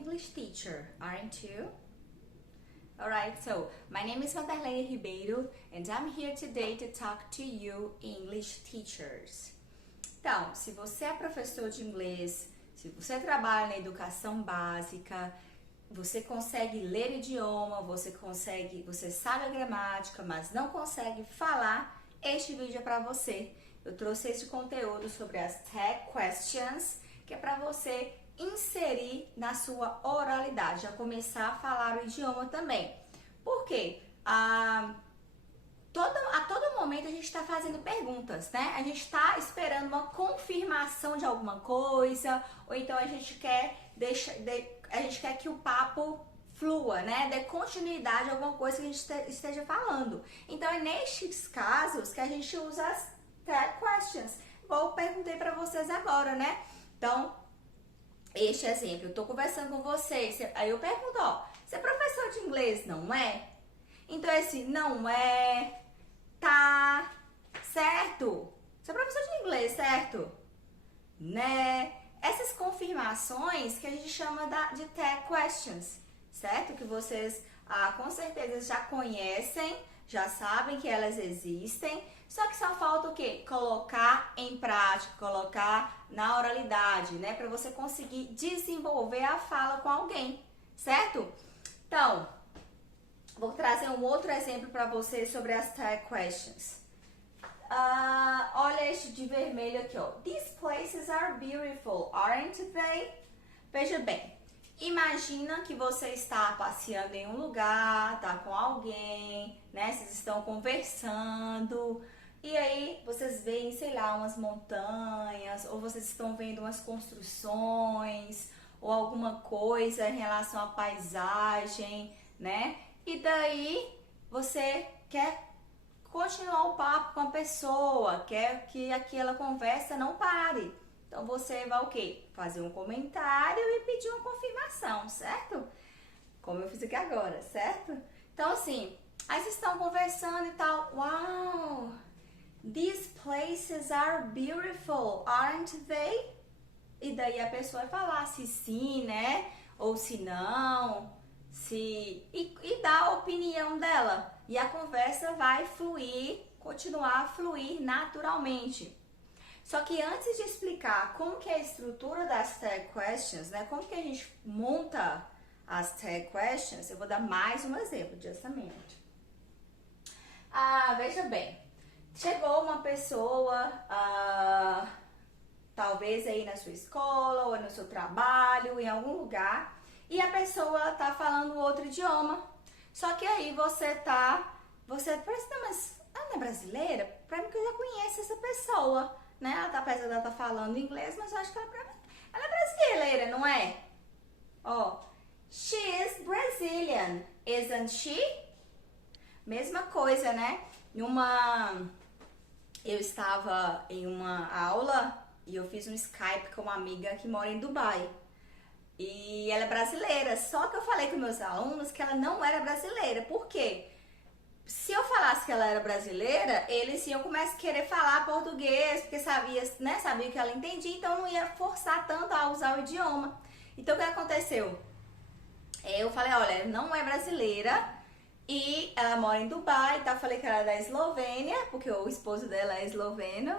English teacher, aren't you? Alright, so my name is Vanderlei Ribeiro and I'm here today to talk to you English teachers. Então, se você é professor de inglês, se você trabalha na educação básica, você consegue ler idioma, você sabe a gramática, mas não consegue falar, este vídeo é para você. Eu trouxe esse conteúdo sobre as tag questions, que é para você inserir na sua oralidade, já começar a falar o idioma também. Por quê? A todo momento a gente está fazendo perguntas, né? A gente está esperando uma confirmação de alguma coisa, ou então a gente quer que o papo flua, né? Dê continuidade a alguma coisa que a gente esteja falando. Então é nestes casos que a gente usa as tag questions. Eu perguntei para vocês agora, né? Então, este exemplo, eu tô conversando com vocês, aí eu pergunto, ó, você é professor de inglês, não é? Então esse não é, tá, certo? Você é professor de inglês, certo? Né? Essas confirmações que a gente chama de tag questions, certo? Que vocês com certeza já conhecem, já sabem que elas existem, só que só falta o quê? Colocar em prática, colocar na oralidade, né? Para você conseguir desenvolver a fala com alguém, certo? Então, vou trazer um outro exemplo para vocês sobre as tag questions. Olha este de vermelho aqui, ó. These places are beautiful, aren't they? Veja bem, imagina que você está passeando em um lugar, tá com alguém, né? Vocês estão conversando e aí vocês veem, sei lá, umas montanhas ou vocês estão vendo umas construções ou alguma coisa em relação à paisagem, né? E daí você quer continuar o papo com a pessoa, quer que aquela conversa não pare. Então você vai o quê? Fazer um comentário e pedir uma confirmação, certo? Como eu fiz aqui agora, certo? Então assim, aí vocês estão conversando e tal. Wow! These places are beautiful, aren't they? E daí a pessoa vai falar se sim, né? Ou se não, e dar a opinião dela. E a conversa vai fluir, continuar a fluir naturalmente. Só que antes de explicar como que é a estrutura das tag questions, né? Como que a gente monta as tag questions, eu vou dar mais um exemplo, just a minute. Veja bem, chegou uma pessoa, talvez aí na sua escola ou no seu trabalho, em algum lugar, e a pessoa tá falando outro idioma. Só que aí você parece, não, mas ela não é brasileira? Pra mim que eu já conheço essa pessoa, né? Apesar dela tá falando inglês, mas eu acho que ela é brasileira, não é? Ó, she is Brazilian, isn't she? Mesma coisa, né? Eu estava em uma aula e eu fiz um Skype com uma amiga que mora em Dubai. E ela é brasileira, só que eu falei com meus alunos que ela não era brasileira. Por quê? Se eu falasse que ela era brasileira, eles iam começar a querer falar português, porque sabia que ela entendia, então não ia forçar tanto a usar o idioma. Então o que aconteceu? Eu falei, olha, não é brasileira e ela mora em Dubai, tá? Falei que ela é da Eslovênia, porque o esposo dela é esloveno.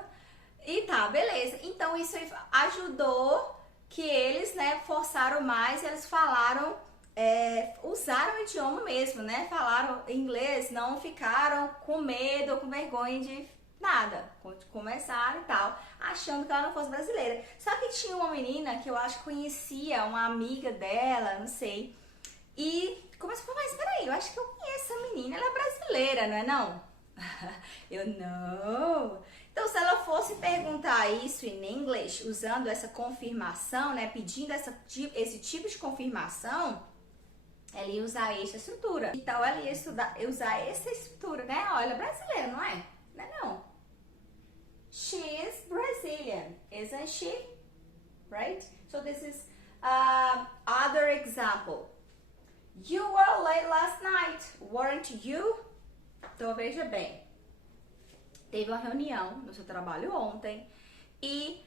E tá, beleza. Então isso ajudou que eles, né, forçaram mais, eles falaram, usaram o idioma mesmo, né, falaram inglês, não ficaram com medo ou com vergonha de nada, começaram e tal, achando que ela não fosse brasileira. Só que tinha uma menina que eu acho que conhecia, uma amiga dela, não sei, e começou a falar, mas peraí, eu acho que eu conheço essa menina, ela é brasileira, não é não? Eu não. Então, se ela fosse perguntar isso em inglês, usando essa confirmação, né, pedindo esse tipo de confirmação, ela ia usar essa estrutura. Então, ela ia usar essa estrutura, né? Olha, ela é brasileira, não é? Não é não. She is Brazilian, isn't she? Right? So, this is other example. You were late last night, weren't you? Então, veja bem. Teve uma reunião no seu trabalho ontem e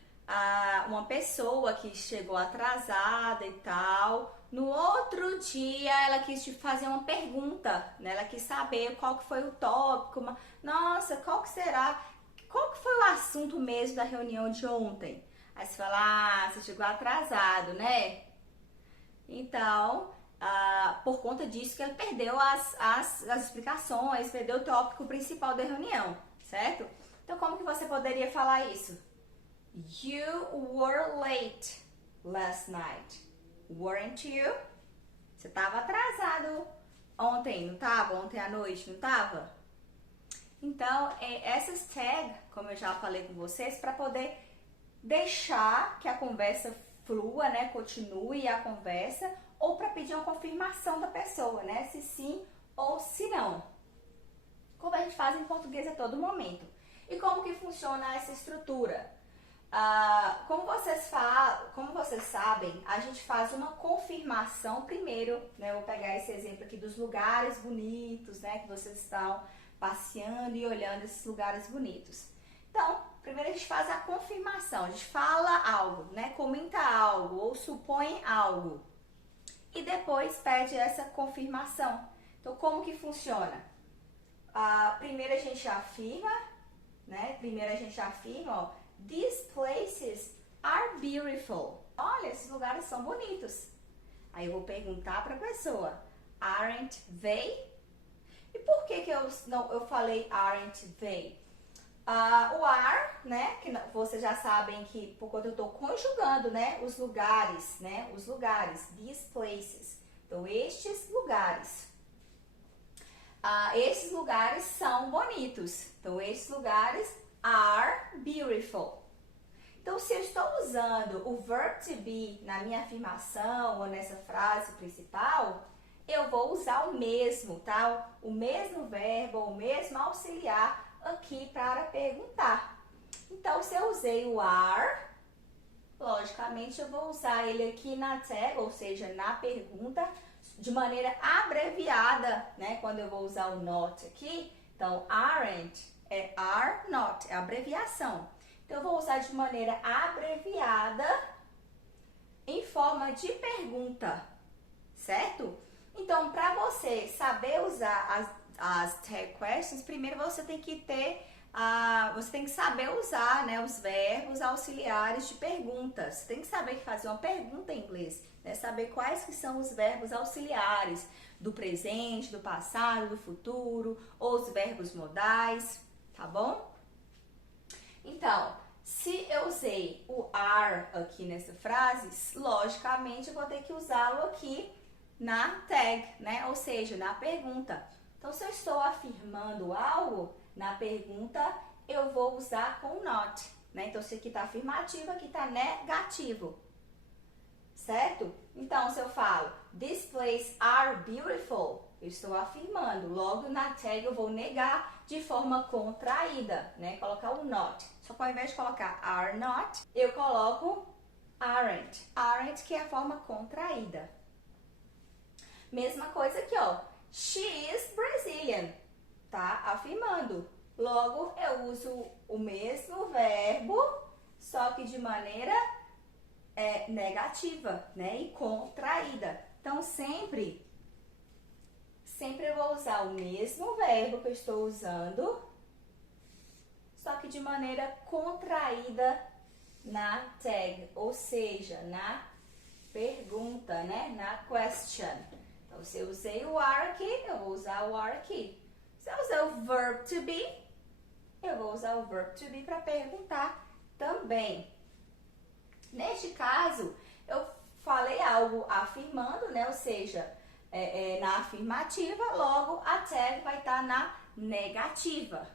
uma pessoa que chegou atrasada e tal, no outro dia ela quis te fazer uma pergunta, né? Ela quis saber qual que foi o tópico, nossa, qual que será, qual que foi o assunto mesmo da reunião de ontem? Aí você fala, você chegou atrasado, né? Então, por conta disso que ele perdeu as explicações, perdeu o tópico principal da reunião, certo? Então, como que você poderia falar isso? You were late last night. Weren't you? Você estava atrasado ontem, não estava? Ontem à noite, não estava? Então, essas tags, como eu já falei com vocês, para poder deixar que a conversa flua, né? Continue a conversa, ou para pedir uma confirmação da pessoa, né? Se sim ou se não. Como a gente faz em português a todo momento. E como que funciona essa estrutura? Como vocês sabem, a gente faz uma confirmação primeiro, né? Eu vou pegar esse exemplo aqui dos lugares bonitos, né? Que vocês estão passeando e olhando esses lugares bonitos. Então, primeiro a gente faz a confirmação, a gente fala algo, né? Comenta algo ou supõe algo. E depois pede essa confirmação. Então, como que funciona? Primeiro a gente afirma, né? Ó, these places are beautiful. Olha, esses lugares são bonitos. Aí eu vou perguntar para a pessoa, aren't they? E por que eu falei aren't they? O are, né, que vocês já sabem que por quando eu estou conjugando, né, os lugares, these places. Então, estes lugares. Esses lugares são bonitos. Então, esses lugares are beautiful. Então, se eu estou usando o verb to be na minha afirmação ou nessa frase principal, eu vou usar o mesmo, tá? O mesmo verbo, o mesmo auxiliar aqui para perguntar. Então, se eu usei o are, logicamente eu vou usar ele aqui na tag, ou seja, na pergunta, de maneira abreviada, né? Quando eu vou usar o not aqui, então aren't é are not, é abreviação. Então, eu vou usar de maneira abreviada em forma de pergunta, certo? Então, para você saber usar as tag questions, primeiro você tem que saber usar, né, os verbos auxiliares de perguntas. Você tem que saber fazer uma pergunta em inglês, né? Saber quais que são os verbos auxiliares do presente, do passado, do futuro, ou os verbos modais, tá bom? Então, se eu usei o are aqui nessa frase, logicamente eu vou ter que usá-lo aqui na tag, né? Ou seja, na pergunta. Então, se eu estou afirmando algo na pergunta, eu vou usar com not, né? Então, se aqui está afirmativo, aqui está negativo, certo? Então, se eu falo, these places are beautiful, eu estou afirmando. Logo, na tag, eu vou negar de forma contraída, né? Colocar o not. Só que ao invés de colocar are not, eu coloco aren't. Aren't, que é a forma contraída. Mesma coisa aqui, ó. She is Brazilian. Tá afirmando. Logo, eu uso o mesmo verbo, só que de maneira negativa, né? E contraída. Então, sempre eu vou usar o mesmo verbo que eu estou usando, só que de maneira contraída na tag, ou seja, na pergunta, né? Na question. Então, se eu usei o are aqui, eu vou usar o are aqui. Se eu usar o verb to be, eu vou usar o verb to be para perguntar também. Neste caso, eu falei algo afirmando, né? Ou seja, na afirmativa, logo a tag vai estar na negativa.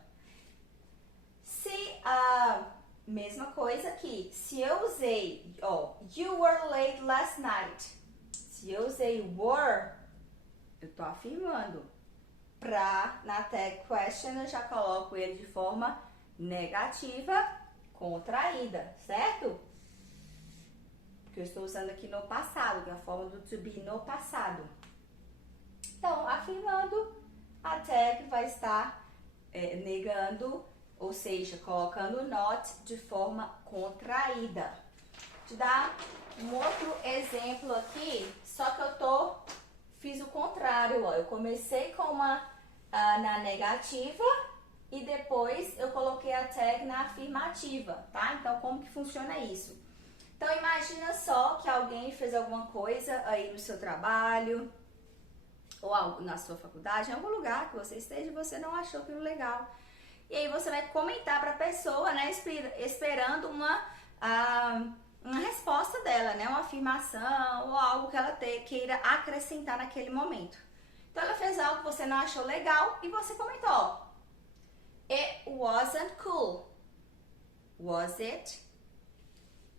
Mesma coisa aqui. Se eu usei, you were late last night. Se eu usei were, eu estou afirmando. Na tag question, eu já coloco ele de forma negativa, contraída, certo? Porque eu estou usando aqui no passado, que é a forma do to be no passado. Então, afirmando, a tag vai estar negando ou seja, colocando not de forma contraída. Vou te dar um outro exemplo aqui, só que fiz o contrário, ó. Eu comecei com uma na negativa e depois eu coloquei a tag na afirmativa, tá? Então, como que funciona isso? Então, imagina só que alguém fez alguma coisa aí no seu trabalho, ou algo na sua faculdade, em algum lugar que você esteja e você não achou aquilo legal. E aí você vai comentar para a pessoa, né, esperando uma resposta dela, né, uma afirmação ou algo que ela queira acrescentar naquele momento. Então ela fez algo que você não achou legal e você comentou. It wasn't cool. Was it?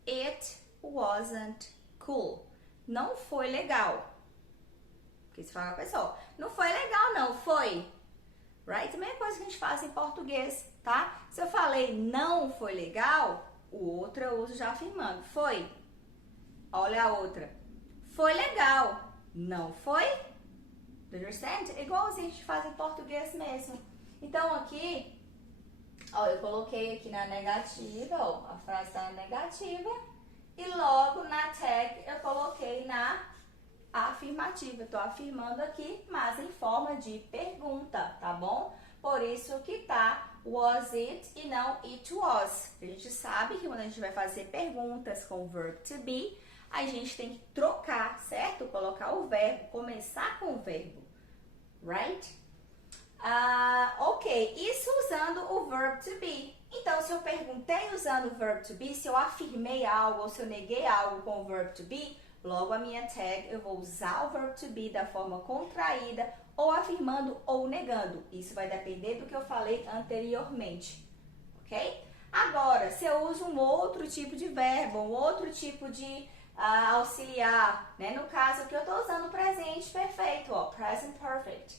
It wasn't cool. Não foi legal. Porque você fala pra pessoa, não foi legal não, foi. Right? A mesma coisa que a gente faz em português, tá? Se eu falei não foi legal, o outro eu uso já afirmando. Foi. Olha a outra. Foi legal. Não foi? Do you understand? Igualzinho a gente faz em português mesmo. Então aqui, ó, eu coloquei aqui na negativa, ó, a frase está na negativa. E logo na tag eu coloquei na afirmativa. Eu tô afirmando aqui, mas em forma de pergunta, tá bom? Por isso que tá was it e não it was. A gente sabe que quando a gente vai fazer perguntas com o verb to be, a gente tem que trocar, certo? Colocar o verbo, começar com o verbo, right? Ok, isso usando o verb to be. Então, se eu perguntei usando o verb to be, se eu afirmei algo ou se eu neguei algo com o verb to be, logo a minha tag eu vou usar o verb to be da forma contraída, ou afirmando ou negando. Isso vai depender do que eu falei anteriormente, ok? Agora, se eu uso um outro tipo de verbo, um outro tipo de auxiliar, né? No caso aqui eu estou usando o presente perfeito, ó, present perfect.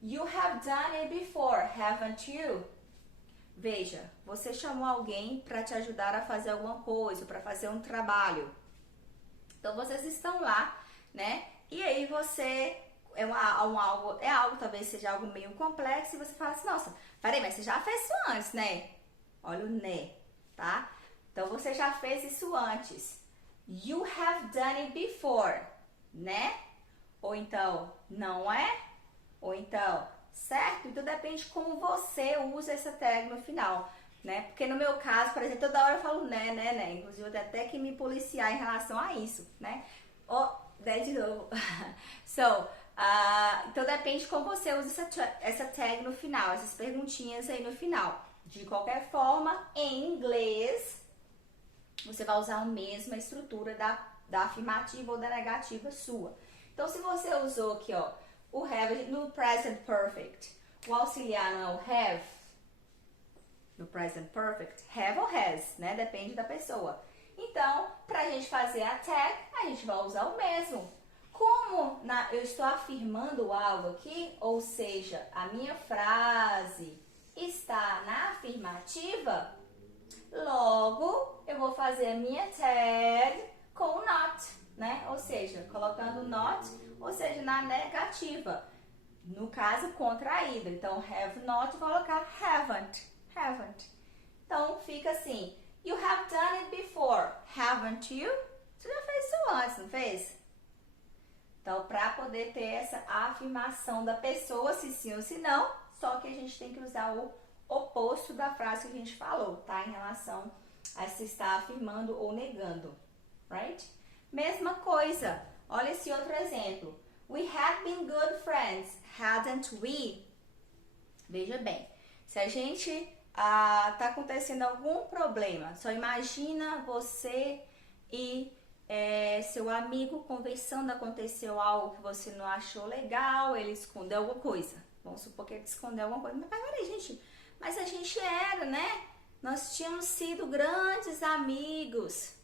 You have done it before, haven't you? Veja, você chamou alguém para te ajudar a fazer alguma coisa, para fazer um trabalho. Então, vocês estão lá, né? E aí você, algo talvez seja algo meio complexo, e você fala assim, nossa, peraí, mas você já fez isso antes, né? Olha o né, tá? Então, você já fez isso antes. You have done it before, né? Ou então, não é? Ou então, certo? Então depende de como você usa essa tag no final, né? Porque no meu caso, por exemplo, toda hora eu falo né. Inclusive eu tenho até que me policiar em relação a isso, né? Né de novo. Então depende de como você usa essa tag no final, essas perguntinhas aí no final. De qualquer forma, em inglês, você vai usar a mesma estrutura da afirmativa ou da negativa sua. Então, se você usou aqui, ó, o have no present perfect, o auxiliar não é o have, no present perfect, have ou has, né? Depende da pessoa. Então, pra gente fazer a tag, a gente vai usar o mesmo. Como eu estou afirmando algo aqui, ou seja, a minha frase está na afirmativa, logo eu vou fazer a minha tag com not, né? Ou seja, colocando not, ou seja, na negativa. No caso, contraído. Então, have not, vou colocar haven't. Então, fica assim. You have done it before, haven't you? Você já fez isso antes, não fez? Então, para poder ter essa afirmação da pessoa, se sim ou se não, só que a gente tem que usar o oposto da frase que a gente falou, tá? Em relação a se está afirmando ou negando, right? Mesma coisa. Olha esse outro exemplo. We had been good friends, hadn't we? Veja bem, se a gente tá acontecendo algum problema, só imagina você e seu amigo conversando, aconteceu algo que você não achou legal, ele escondeu alguma coisa. Vamos supor que ele escondeu alguma coisa. Mas peraí, gente, mas a gente era, né? Nós tínhamos sido grandes amigos.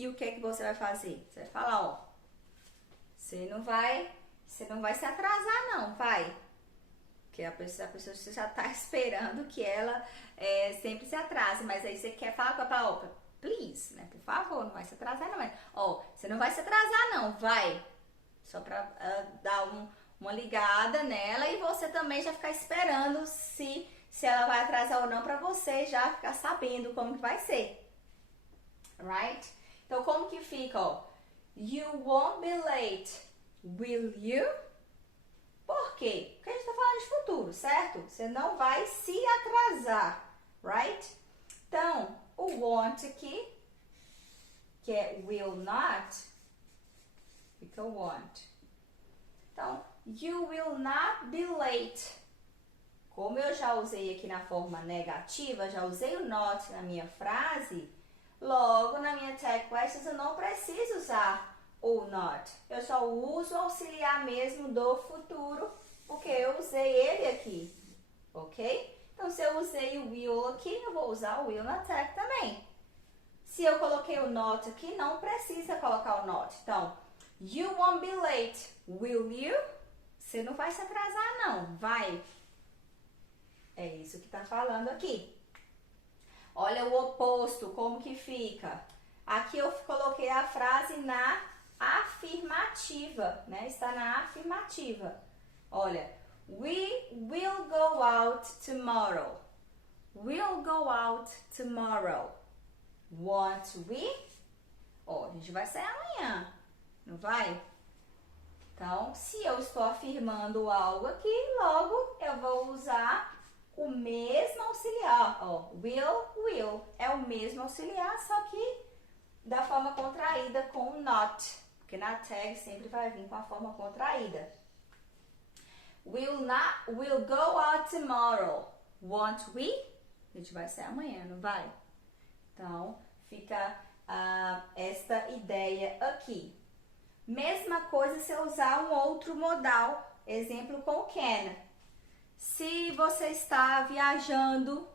E o que você vai fazer? Você vai falar, ó, você não vai se atrasar não, vai. Porque a pessoa você já tá esperando que ela sempre se atrase, mas aí você quer falar com ela, ó, please, né? Por favor, não vai se atrasar não. Ó, você não vai se atrasar não, vai. Só pra dar uma ligada nela e você também já ficar esperando se ela vai atrasar ou não, pra você já ficar sabendo como que vai ser. Right? Então, como que fica, ó? You won't be late, will you? Por quê? Porque a gente tá falando de futuro, certo? Você não vai se atrasar, right? Então, o won't aqui, que é will not, fica won't. Então, you will not be late. Como eu já usei aqui na forma negativa, já usei o not na minha frase, logo na minha tag questions eu não preciso usar o not. Eu só uso o auxiliar mesmo do futuro, porque eu usei ele aqui, ok? Então, se eu usei o will aqui, eu vou usar o will na tag também. Se eu coloquei o not aqui, não precisa colocar o not. Então, you won't be late, will you? Você não vai se atrasar, não. Vai. É isso que tá falando aqui. Olha o oposto, como que fica. Aqui eu coloquei a frase na afirmativa, né? Está na afirmativa. Olha, we will go out tomorrow. We'll go out tomorrow. Won't we? Ó, a gente vai sair amanhã, não vai? Então, se eu estou afirmando algo aqui, logo eu vou usar o mesmo auxiliar, ó, will, é o mesmo auxiliar, só que da forma contraída com not, porque na tag sempre vai vir com a forma contraída. We'll go out tomorrow, won't we? A gente vai sair amanhã, não vai? Então, fica esta ideia aqui. Mesma coisa se eu usar um outro modal, exemplo com can. Se você está viajando,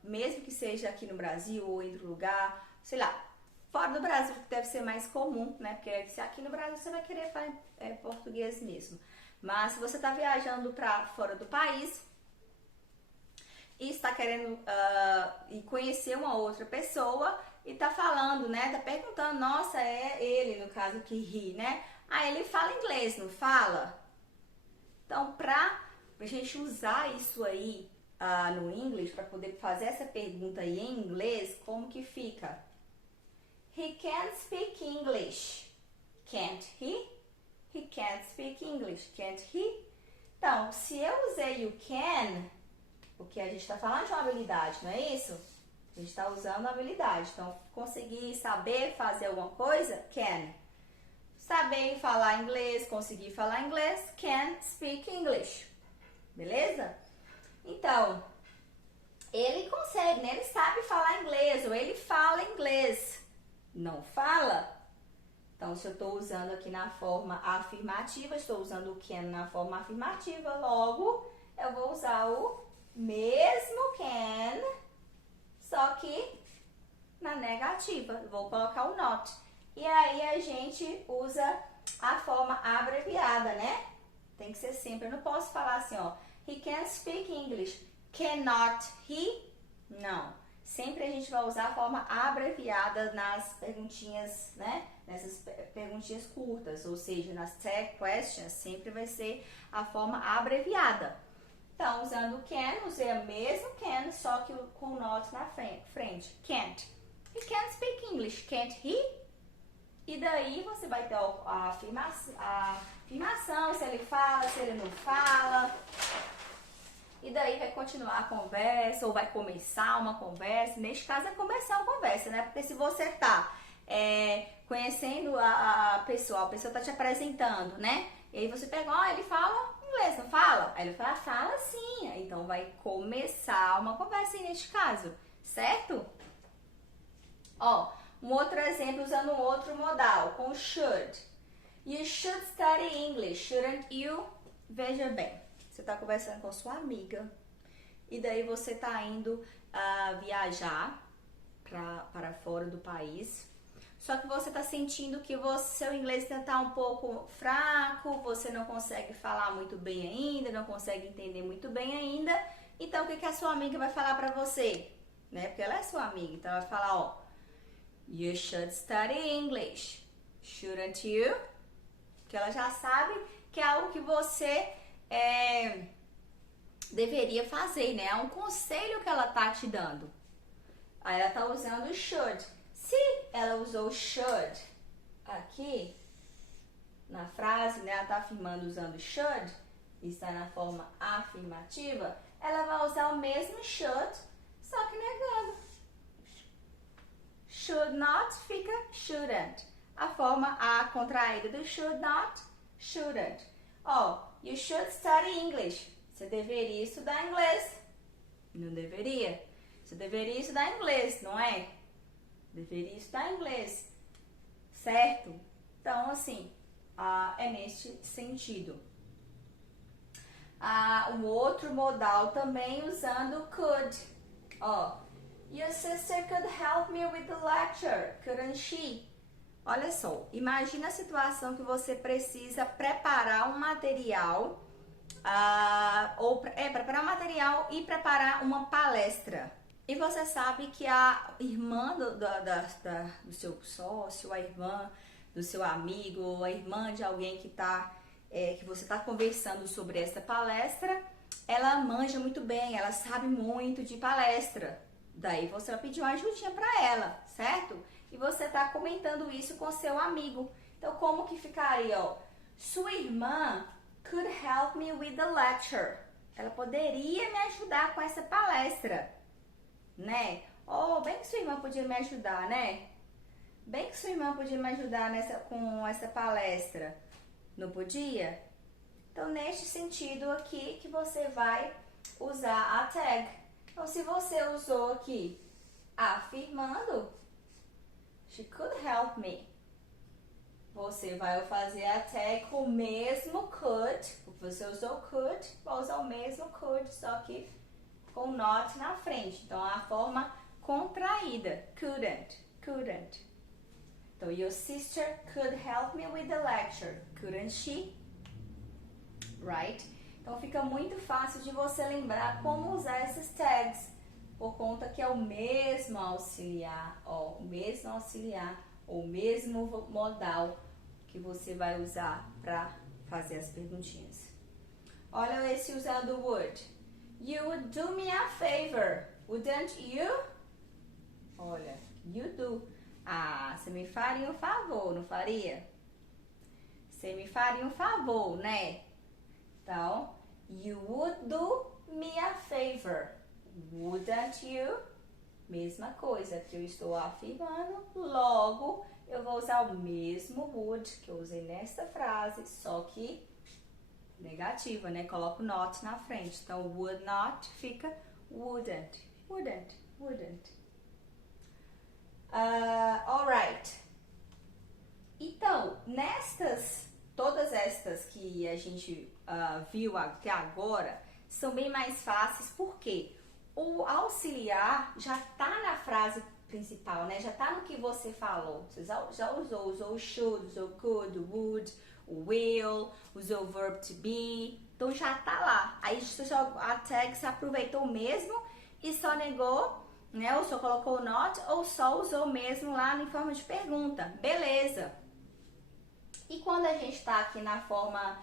mesmo que seja aqui no Brasil ou em outro lugar, sei lá, fora do Brasil, que deve ser mais comum, né? Porque se aqui no Brasil você vai querer falar português mesmo. Mas se você está viajando para fora do país e está querendo ir conhecer uma outra pessoa e tá falando, né? Tá perguntando, nossa, é ele, no caso que ri, né? Aí ele fala inglês, não fala? Então, pra gente usar isso aí no English, para poder fazer essa pergunta aí em inglês, como que fica? He can't speak English. Can't he? He can't speak English. Can't he? Então, se eu usei o can, porque a gente está falando de uma habilidade, não é isso? A gente está usando a habilidade. Então, conseguir saber fazer alguma coisa, can. Saber falar inglês, conseguir falar inglês, can speak English. Beleza? Então, ele consegue, né? Ele sabe falar inglês, ou ele fala inglês. Não fala? Então, se eu estou usando aqui na forma afirmativa, estou usando o can na forma afirmativa, logo eu vou usar o mesmo can, só que na negativa. Eu vou colocar o not. E aí a gente usa a forma abreviada, né? Tem que ser sempre. Eu não posso falar assim, ó. He can't speak English. Cannot he? Não. Sempre a gente vai usar a forma abreviada nas perguntinhas, né? Nessas perguntinhas curtas. Ou seja, nas tag questions, sempre vai ser a forma abreviada. Então, usando o can, usei o mesmo can, só que com o not na frente. Can't. He can't speak English. Can't he? E daí você vai ter a afirmação, se ele fala, se ele não fala. E daí vai continuar a conversa, ou vai começar uma conversa. Neste caso é começar uma conversa, né? Porque se você tá conhecendo a pessoa tá te apresentando, né? E aí você pega, ó, ele fala inglês, não fala? Aí ele fala, fala sim. Então vai começar uma conversa aí neste caso, certo? Ó, um outro exemplo usando um outro modal, com should. You should study English, shouldn't you? Veja bem, você está conversando com sua amiga e daí você está indo viajar para fora do país. Só que você está sentindo que seu inglês está um pouco fraco, você não consegue falar muito bem ainda, não consegue entender muito bem ainda. Então, o que a sua amiga vai falar para você? Né? Porque ela é sua amiga, então ela vai falar, ó, you should study English, shouldn't you? Que ela já sabe que é algo que você deveria fazer, né? É um conselho que ela tá te dando. Aí ela tá usando should. Se ela usou should aqui na frase, né? Ela tá afirmando usando should, está na forma afirmativa, ela vai usar o mesmo should, só que negando. Should not fica shouldn't. A forma A contraída do should not, shouldn't. Ó, you should study English. Você deveria estudar inglês. Não deveria? Você deveria estudar inglês, não é? Deveria estudar inglês. Certo? Então, assim, é neste sentido. Um outro modal também usando could. Ó, your sister could help me with the lecture, couldn't she? Olha só, imagina a situação que você precisa preparar um material, preparar um material e preparar uma palestra. E você sabe que a irmã do seu sócio, a irmã do seu amigo, a irmã de alguém que você está conversando sobre essa palestra, ela manja muito bem, ela sabe muito de palestra. Daí você vai pedir uma ajudinha para ela, certo? E você está comentando isso com seu amigo. Então, como que ficaria, ó? Sua irmã could help me with the lecture. Ela poderia me ajudar com essa palestra, né? Oh, bem que sua irmã podia me ajudar, né? Bem que sua irmã podia me ajudar com essa palestra. Não podia? Então, neste sentido aqui que você vai usar a tag. Então, se você usou aqui afirmando, she could help me. Você vai fazer a tag com o mesmo could, porque você usou could, vai usar o mesmo could, só que com not na frente. Então, a forma contraída, couldn't. Então, your sister could help me with the lecture, couldn't she? Right? Então, fica muito fácil de você lembrar como usar esses tags, por conta que é o mesmo auxiliar, ó, o mesmo auxiliar, ou o mesmo modal que você vai usar para fazer as perguntinhas. Olha esse usando would. You would do me a favor, wouldn't you? Olha, you do. Você me faria um favor, não faria? Você me faria um favor, né? Então, you would do me a favor, wouldn't you? Mesma coisa que eu estou afirmando, logo eu vou usar o mesmo would que eu usei nessa frase, só que negativa, né? Coloco not na frente. Então, would not fica wouldn't. Alright. Então, todas estas que a gente viu até agora, são bem mais fáceis, porque o auxiliar já tá na frase principal, né? Já tá no que você falou. Você já usou should, usou could, would, will, usou o verb to be. Então já tá lá. Aí a tag se aproveitou mesmo e só negou, né? Ou só colocou not, ou só usou mesmo lá em forma de pergunta. Beleza. E quando a gente tá aqui na forma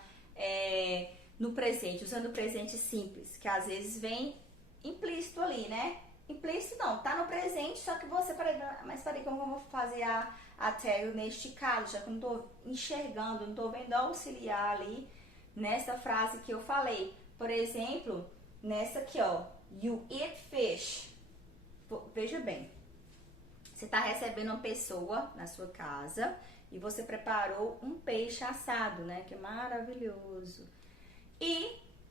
no presente, usando o presente simples, que às vezes vem implícito ali, né? Implícito não, tá no presente, só que mas peraí, como eu vou fazer a tag neste caso, já que eu não tô enxergando, não tô vendo auxiliar ali nessa frase que eu falei. Por exemplo, nessa aqui, ó, you eat fish. Veja bem, você tá recebendo uma pessoa na sua casa e você preparou um peixe assado, né? Que é maravilhoso.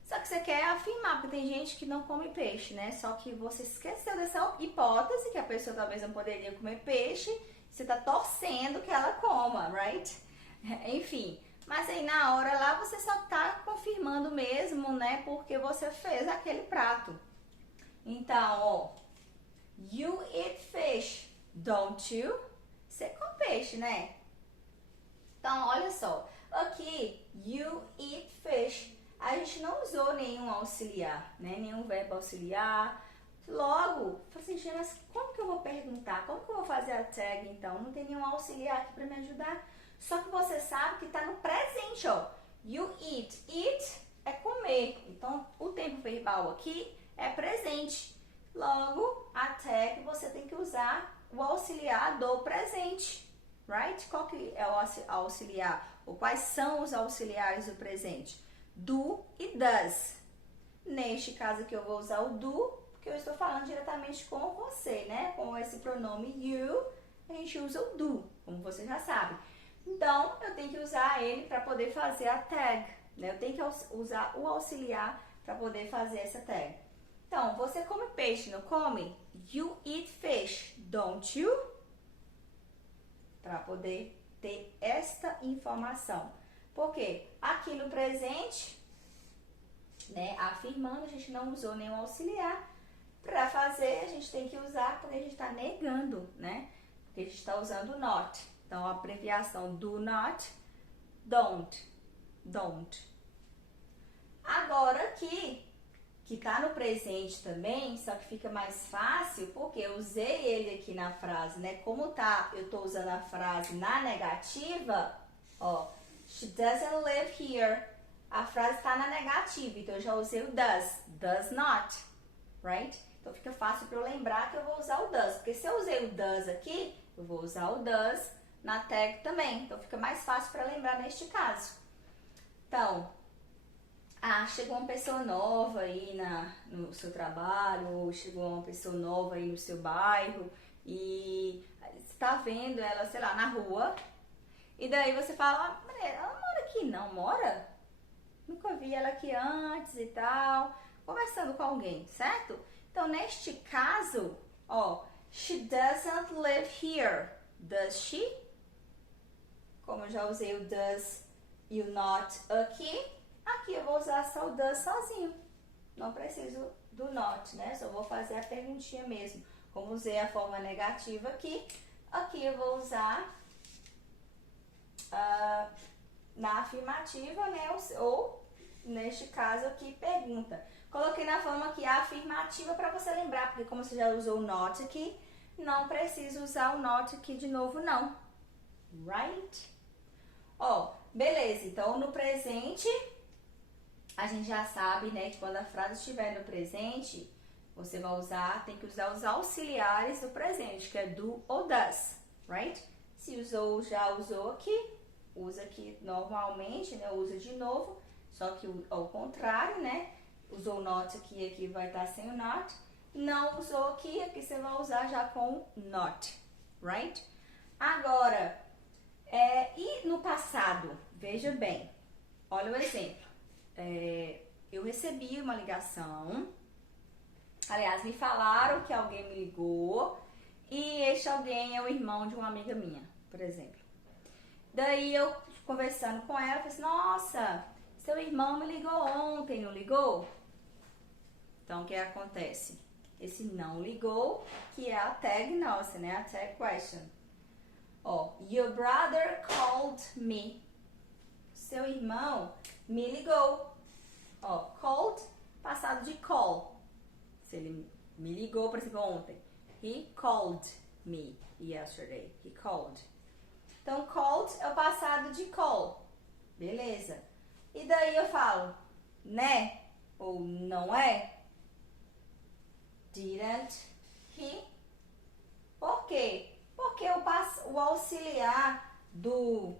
Só que você quer afirmar, porque tem gente que não come peixe, né? Só que você esqueceu dessa hipótese, que a pessoa talvez não poderia comer peixe, você tá torcendo que ela coma, right? Enfim, mas aí na hora lá você só tá confirmando mesmo, né? Porque você fez aquele prato. Então, ó, You eat fish, don't you? Você come peixe, né? Então, olha só. Aqui, you eat fish. A gente não usou nenhum auxiliar, né? Nenhum verbo auxiliar. Logo, falei assim, mas como que eu vou perguntar? Como que eu vou fazer a tag, então? Não tem nenhum auxiliar aqui para me ajudar. Só que você sabe que está no presente, ó. You eat. Eat é comer. Então, o tempo verbal aqui é presente. Logo, a tag você tem que usar o auxiliar do presente. Right? Qual que é o auxiliar? Ou quais são os auxiliares do presente? Do e does. Neste caso aqui eu vou usar o do, porque eu estou falando diretamente com você, né? Com esse pronome you, a gente usa o do, como você já sabe. Então, eu tenho que usar ele para poder fazer a tag, né? Eu tenho que usar o auxiliar para poder fazer essa tag. Então, você come peixe, não come? You eat fish, don't you? Para poder ter esta informação. Porque aqui no presente, né, afirmando, a gente não usou nenhum auxiliar. Para fazer, a gente tem que usar porque a gente está negando, né? Porque a gente está usando not. Então, a abreviação do not, don't. Agora aqui, que está no presente também, só que fica mais fácil porque eu usei ele aqui na frase, né? Como tá, eu tô usando a frase na negativa, ó, she doesn't live here. A frase está na negativa, então eu já usei o does not, right? Então fica fácil para eu lembrar que eu vou usar o does, porque se eu usei o does aqui, eu vou usar o does na tag também, então fica mais fácil para lembrar neste caso. Então, chegou uma pessoa nova aí no seu trabalho, ou chegou uma pessoa nova aí no seu bairro e você tá vendo ela, sei lá, na rua, e daí você fala, ela mora aqui, não mora? Nunca vi ela aqui antes e tal, conversando com alguém, certo? Então, neste caso, ó, she doesn't live here, does she? Como eu já usei o does e o not aqui, aqui eu vou usar só o does sozinho. Não preciso do not, né? Só vou fazer a perguntinha mesmo. Como usei a forma negativa aqui, aqui eu vou usar na afirmativa, né? Ou, neste caso aqui, pergunta. Coloquei na forma aqui a afirmativa para você lembrar, porque como você já usou o not aqui, não preciso usar o not aqui de novo, não. Right? Ó, beleza. Então, no presente, a gente já sabe, né, que quando a frase estiver no presente, você vai usar, tem que usar os auxiliares do presente, que é do ou does, right? Se usou, já usou aqui, usa aqui normalmente, né, usa de novo, só que ao contrário, né, usou not aqui, aqui vai estar sem o not, não usou aqui, aqui você vai usar já com not, right? Agora, e no passado, veja bem, olha o exemplo. Eu recebi uma ligação, aliás, me falaram que alguém me ligou e este alguém é o irmão de uma amiga minha, por exemplo. Daí eu conversando com ela, falei assim, nossa, seu irmão me ligou ontem, não ligou? Então, o que acontece? Esse não ligou, que é a tag nossa, né? A tag question. Ó, your brother called me. Seu irmão me ligou. Ó, called, passado de call. Se ele me ligou, por exemplo, ontem. He called me yesterday. He called. Então, called é o passado de call. Beleza. E daí eu falo, né? Ou não é? Didn't he? Por quê? Porque o auxiliar do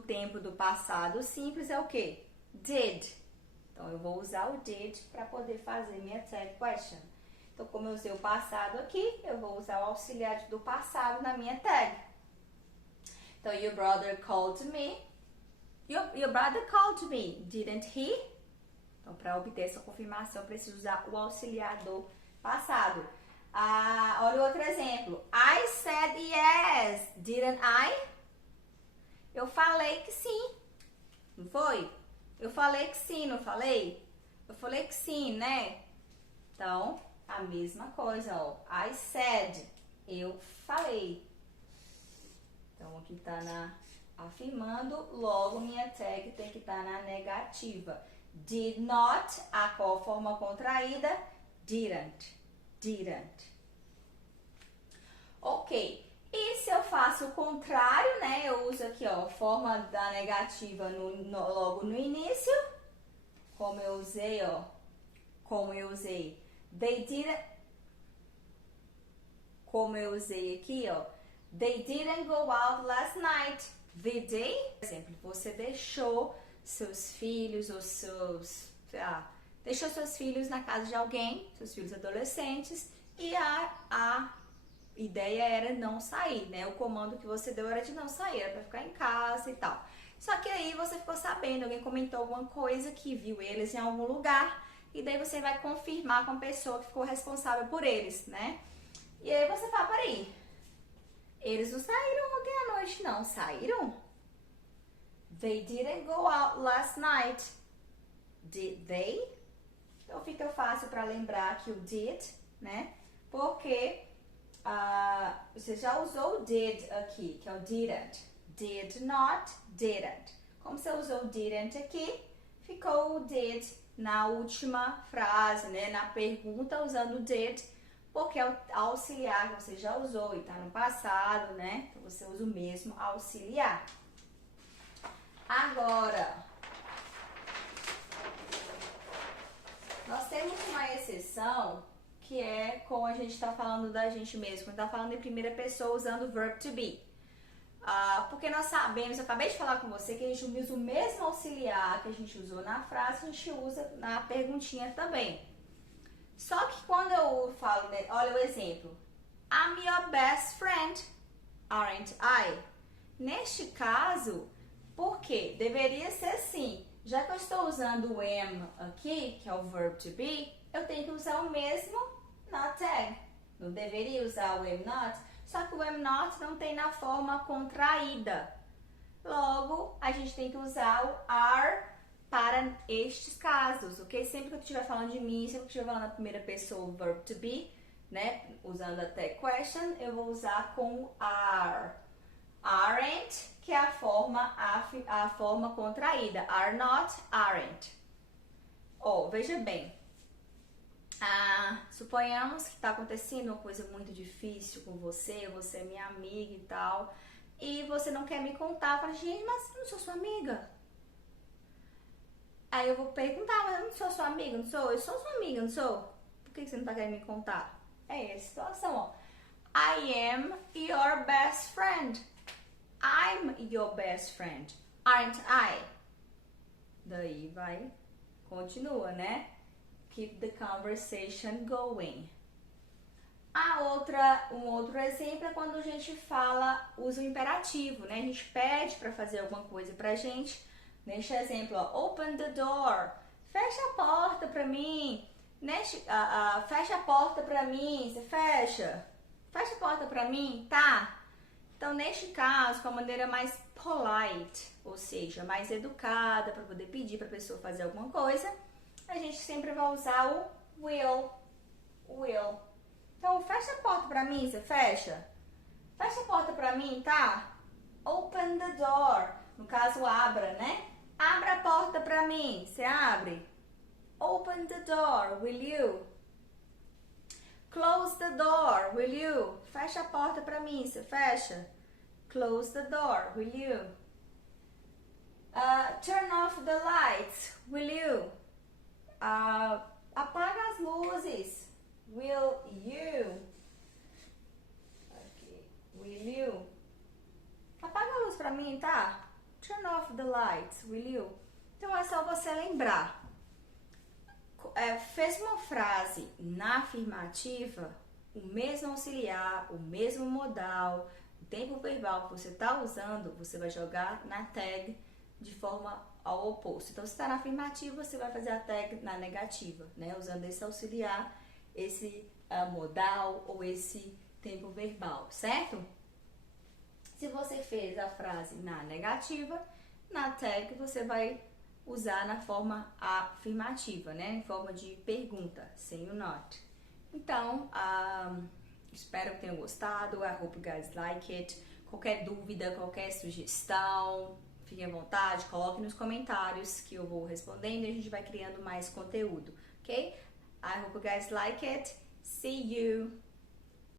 tempo do passado simples é o quê? Did. Então, eu vou usar o did para poder fazer minha tag question. Então, como eu usei o passado aqui, eu vou usar o auxiliar do passado na minha tag. Então, your brother called me. Your brother called me, didn't he? Então, para obter essa confirmação, eu preciso usar o auxiliar do passado. Olha outro exemplo. I said yes, didn't I? Eu falei que sim, não foi? Eu falei que sim, não falei? Eu falei que sim, né? Então, a mesma coisa, ó. I said, eu falei. Então, aqui tá afirmando, logo minha tag tem que estar na negativa. Did not, a qual forma contraída? Didn't. Ok. E se eu faço o contrário, né? Eu uso aqui, ó, forma da negativa logo no início. Como eu usei, ó. They didn't. Como eu usei aqui, ó. They didn't go out last night. Did they? Por exemplo, você deixou seus filhos ou deixou seus filhos na casa de alguém, seus filhos adolescentes, e a ideia era não sair, né? O comando que você deu era de não sair, era pra ficar em casa e tal. Só que aí você ficou sabendo, alguém comentou alguma coisa que viu eles em algum lugar, e daí você vai confirmar com a pessoa que ficou responsável por eles, né? E aí você fala, peraí, eles não saíram ontem à noite, não. Saíram? They didn't go out last night. Did they? Então fica fácil para lembrar que o did, né? Porque você já usou o did aqui, que é o didn't. Did not, didn't. Como você usou o didn't aqui, ficou o did na última frase, né? Na pergunta usando o did, porque é o auxiliar que você já usou e tá no passado, né? Então você usa o mesmo auxiliar. Agora, nós temos uma exceção que é com a gente tá falando da gente mesmo, quando tá falando em primeira pessoa usando o verb to be. Porque nós sabemos, eu acabei de falar com você que a gente usa o mesmo auxiliar que a gente usou na frase, a gente usa na perguntinha também. Só que quando eu falo, né, olha o exemplo. I'm your best friend, aren't I? Neste caso, por quê? Deveria ser assim. Já que eu estou usando o am aqui, que é o verb to be, eu tenho que usar o mesmo na tag. Não deveria usar o am not, só que o am not não tem na forma contraída. Logo, a gente tem que usar o are para estes casos, ok? Sempre que eu estiver falando de mim, sempre que eu estiver falando na primeira pessoa, o verb to be, né? Usando a tag question, eu vou usar com o are. Aren't, que é a forma contraída. Are not, aren't. Veja bem. Suponhamos que está acontecendo uma coisa muito difícil com você é minha amiga e tal, e você não quer me contar. Fala, gente, mas eu não sou sua amiga. Aí eu vou perguntar, mas eu não sou sua amiga, não sou? Eu sou sua amiga, não sou? Por que você não tá querendo me contar? É essa situação, ó. I am your best friend. I'm your best friend. Aren't I? Daí vai, continua, né? Keep the conversation going. Um outro exemplo é quando a gente usa o imperativo, né? A gente pede para fazer alguma coisa pra gente. Neste exemplo, ó, open the door. Fecha a porta pra mim. Fecha a porta pra mim. Você fecha? Fecha a porta pra mim, tá? Então, neste caso, com a maneira mais polite, ou seja, mais educada, para poder pedir para a pessoa fazer alguma coisa, a gente sempre vai usar o will. Então, fecha a porta pra mim, você fecha? Fecha a porta pra mim, tá? Open the door. No caso, abra, né? Abra a porta pra mim, você abre? Open the door, will you? Close the door, will you? Fecha a porta pra mim, você fecha? Close the door, will you? Turn off the lights, will you? Apaga as luzes, will you? Okay. Will you? Apaga a luz pra mim, tá? Turn off the lights, will you? Então é só você lembrar. Fez uma frase na afirmativa, o mesmo auxiliar, o mesmo modal, o tempo verbal que você está usando, você vai jogar na tag de forma ao oposto. Então, se está na afirmativa, você vai fazer a tag na negativa, né? Usando esse auxiliar, esse modal ou esse tempo verbal, certo? Se você fez a frase na negativa, na tag você vai usar na forma afirmativa, né? Em forma de pergunta, sem o not. Então, espero que tenham gostado. I hope you guys like it. Qualquer dúvida, qualquer sugestão, fiquem à vontade, coloquem nos comentários que eu vou respondendo e a gente vai criando mais conteúdo, ok? I hope you guys like it. See you!